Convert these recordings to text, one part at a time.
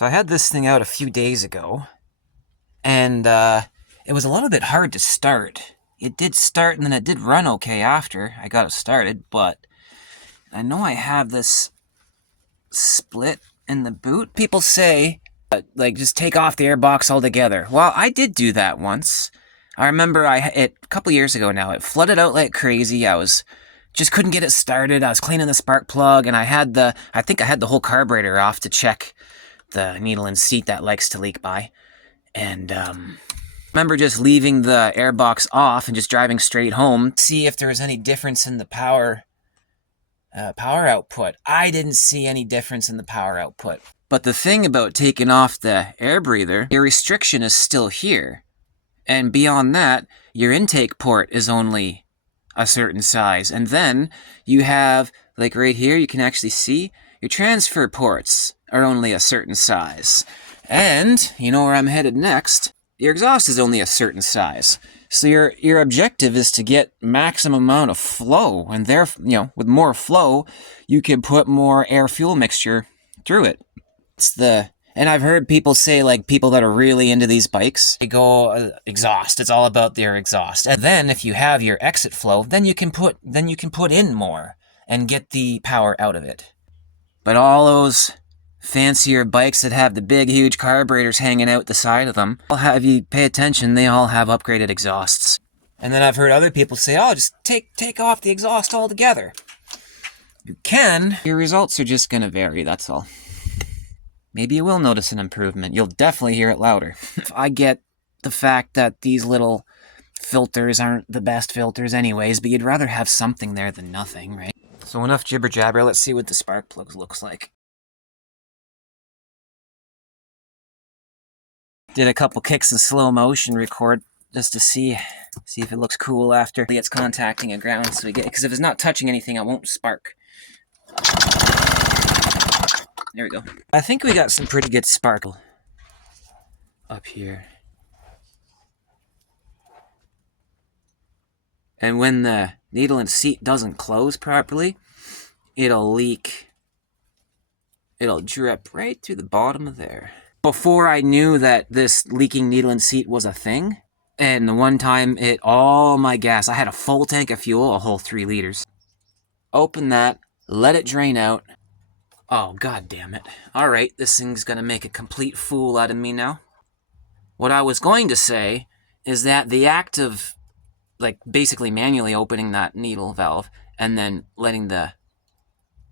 So I had this thing out a few days ago, and it was a little bit hard to start. It did start, and then it did run okay after I got it started, but I know I have this split in the boot. People say, like, just take off the airbox altogether. Well, I did do that once. I remember a couple years ago now, it flooded out like crazy. Just couldn't get it started. I was cleaning the spark plug, and I think I had the whole carburetor off to check the needle and seat that likes to leak by. And remember just leaving the airbox off and just driving straight home, see if there was any difference in the power output. I didn't see any difference in the power output. But the thing about taking off the air breather, your restriction is still here. And beyond that, your intake port is only a certain size. And then you have, like right here, you can actually see your transfer ports are only a certain size. And, you know where I'm headed next, your exhaust is only a certain size. So your objective is to get maximum amount of flow, and there, with more flow, you can put more air-fuel mixture through it. And I've heard people say, like, people that are really into these bikes, they go exhaust. It's all about their exhaust. And then if you have your exit flow, then you can put in more and get the power out of it. But all those fancier bikes that have the big, huge carburetors hanging out the side of them, if you pay attention, they all have upgraded exhausts. And then I've heard other people say, oh, just take off the exhaust altogether. You can. Your results are just going to vary, that's all. Maybe you will notice an improvement. You'll definitely hear it louder. I get the fact that these little filters aren't the best filters anyways, but you'd rather have something there than nothing, right? So enough jibber jabber, let's see what the spark plug looks like. Did a couple kicks in slow motion record just to see if it looks cool after it's contacting a ground, so because if it's not touching anything, it won't spark. There we go. I think we got some pretty good sparkle up here. And when the needle and seat doesn't close properly, it'll leak. It'll drip right through the bottom of there. Before I knew that this leaking needle and seat was a thing, and the one time all my gas, I had a full tank of fuel, a whole 3 liters. Open that, let it drain out. Oh, god damn it. Alright, this thing's gonna make a complete fool out of me now. What I was going to say is that the act of, like, basically manually opening that needle valve and then letting the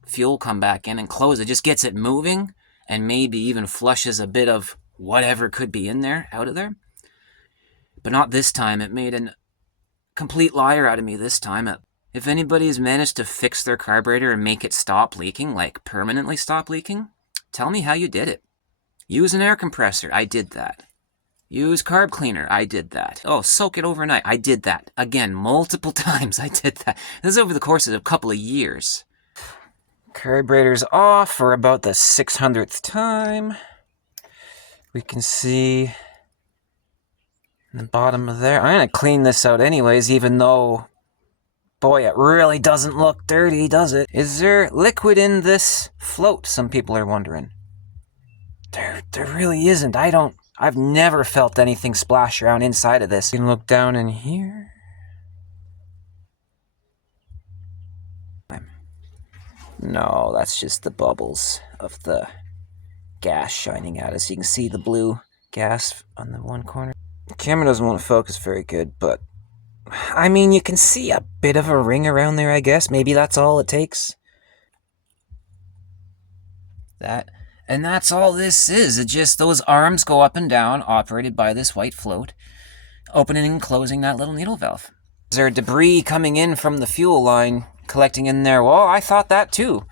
fuel come back in and close it just gets it moving and maybe even flushes a bit of whatever could be in there out of there. But not this time. It made a complete liar out of me this time. If anybody's managed to fix their carburetor and make it stop leaking, like permanently stop leaking, tell me how you did it. Use an air compressor. I did that. Use carb cleaner. I did that. Oh, soak it overnight. I did that. Again, multiple times I did that. This is over the course of a couple of years. Carburetor's off for about the 600th time. We can see the bottom of there. I'm going to clean this out anyways, even though, boy, it really doesn't look dirty, does it? Is there liquid in this float? Some people are wondering. There really isn't. I've never felt anything splash around inside of this. You can look down in here. No, that's just the bubbles of the gas shining at us. You can see the blue gas on the one corner. The camera doesn't want to focus very good, but I mean, you can see a bit of a ring around there, I guess. Maybe that's all it takes. And that's all this is. It's just those arms go up and down, operated by this white float, opening and closing that little needle valve. Is there debris coming in from the fuel line, collecting in there? Well, I thought that too.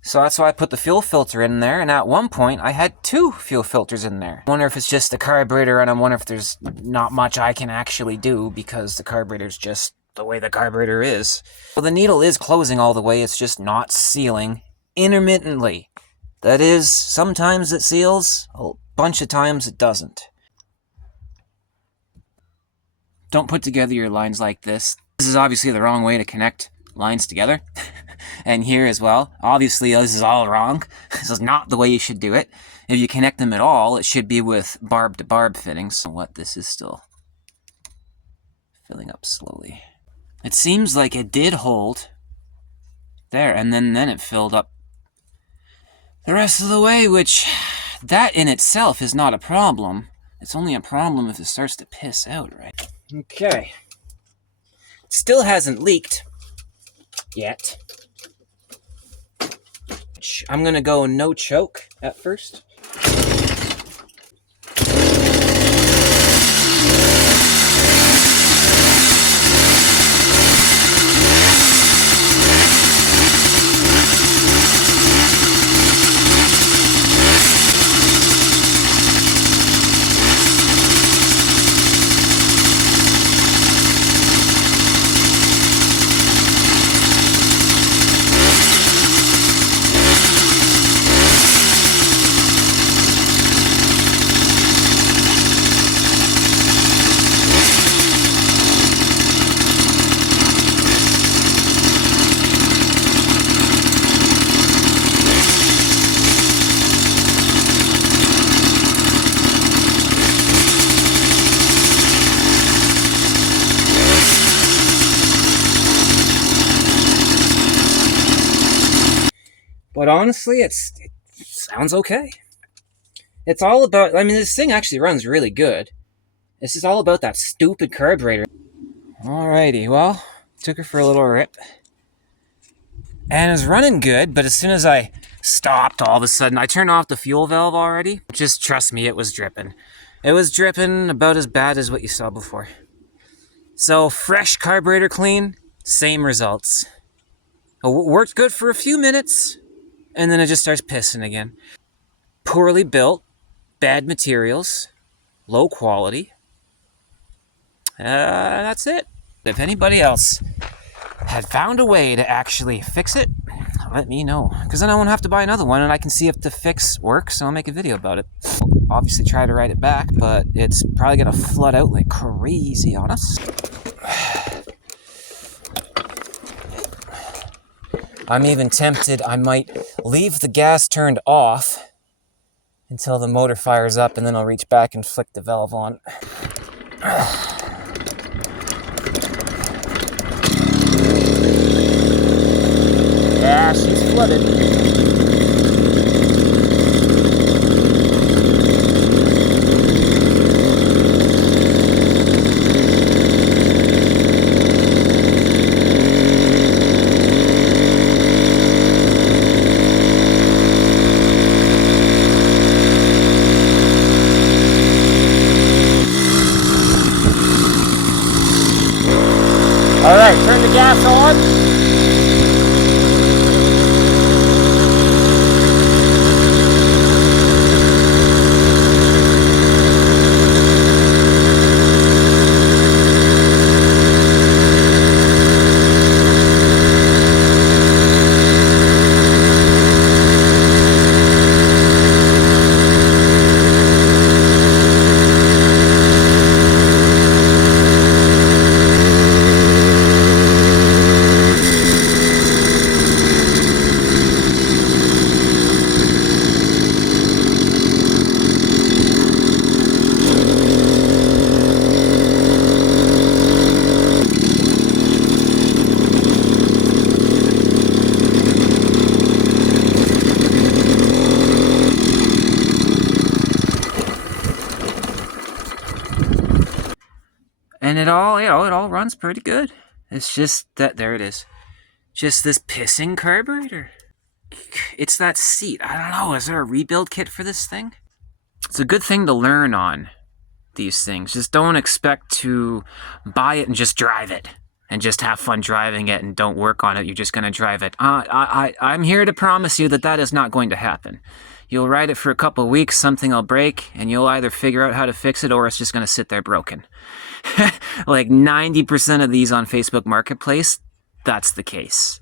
So that's why I put the fuel filter in there, and at one point I had 2 fuel filters in there. I wonder if it's just the carburetor, and I wonder if there's not much I can actually do because the carburetor's just the way the carburetor is. Well, the needle is closing all the way, it's just not sealing intermittently. That is, sometimes it seals, a bunch of times it doesn't. Don't put together your lines like this. This is obviously the wrong way to connect lines together. And here as well. Obviously, this is all wrong. This is not the way you should do it. If you connect them at all, it should be with barb-to-barb fittings. So what, this is still filling up slowly. It seems like it did hold there, and then it filled up the rest of the way, which that in itself is not a problem. It's only a problem if it starts to piss out, right? Okay. It still hasn't leaked yet. I'm gonna go no choke at first. But honestly, it sounds okay. It's all about, I mean, this thing actually runs really good. This is all about that stupid carburetor. Alrighty, well, took her for a little rip. And it was running good, but as soon as I stopped, all of a sudden, I turned off the fuel valve already. Just trust me, it was dripping. It was dripping about as bad as what you saw before. So, fresh carburetor clean, same results. It worked good for a few minutes, and then it just starts pissing again. Poorly built, bad materials, low quality. That's it. If anybody else had found a way to actually fix it, let me know. Because then I won't have to buy another one, and I can see if the fix works, and I'll make a video about it. Obviously try to write it back, but it's probably going to flood out like crazy on us. I'm even tempted, I might leave the gas turned off until the motor fires up, and then I'll reach back and flick the valve on. Yeah, she's flooded. All right, turn the gas on. And it all, it all runs pretty good. It's just that, there it is. Just this pissing carburetor. It's that seat. I don't know, is there a rebuild kit for this thing? It's a good thing to learn on these things. Just don't expect to buy it and just drive it. And just have fun driving it and don't work on it. You're just going to drive it. I'm here to promise you that that is not going to happen. You'll ride it for a couple of weeks, something will break, and you'll either figure out how to fix it or it's just going to sit there broken. Like 90% of these on Facebook Marketplace, that's the case.